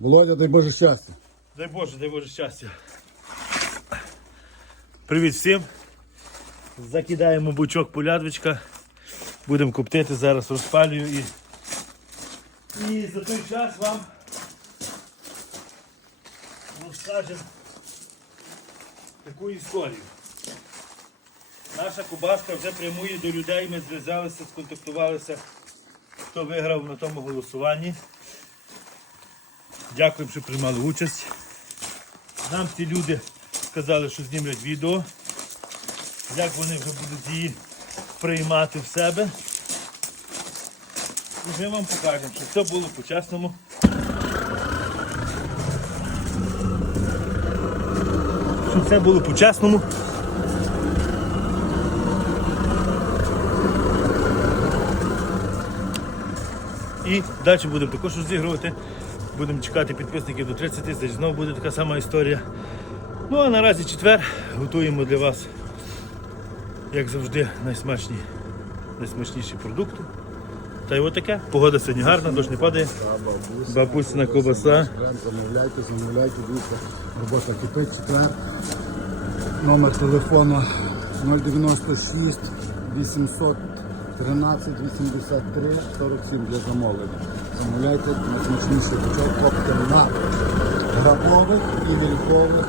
Володя, дай Боже щастя. Дай Боже, дай Боже щастя. Привіт всім. Закидаємо бучок полядвичка. Будемо коптити, зараз розпалюю і. І за той час вам розкажемо таку історію. Наша кубаска вже прямує до людей, ми зв'язалися, сконтактувалися, хто виграв на тому голосуванні. Дякую, що приймали участь. Нам ці люди сказали, що знімлять відео, як вони вже будуть її приймати в себе. І ми вам покажемо, що все було по-чесному. Що все було по-чесному. І далі будемо також розігрувати. Будемо чекати підписників до 30 тисяч. Знову буде така сама історія. Ну а наразі четвер готуємо для вас, як завжди, найсмачні, найсмачніші продукти. Та й отаке. Погода сьогодні гарна, дощ не падає. Бабусина ковбаса. Замовляйте, замовляйте, дивіться. Робота кипить, четвер. Номер телефону 096 813 83 47 для замовлення. Замовляйте найсмачніший бучок коптим на грабових і вількових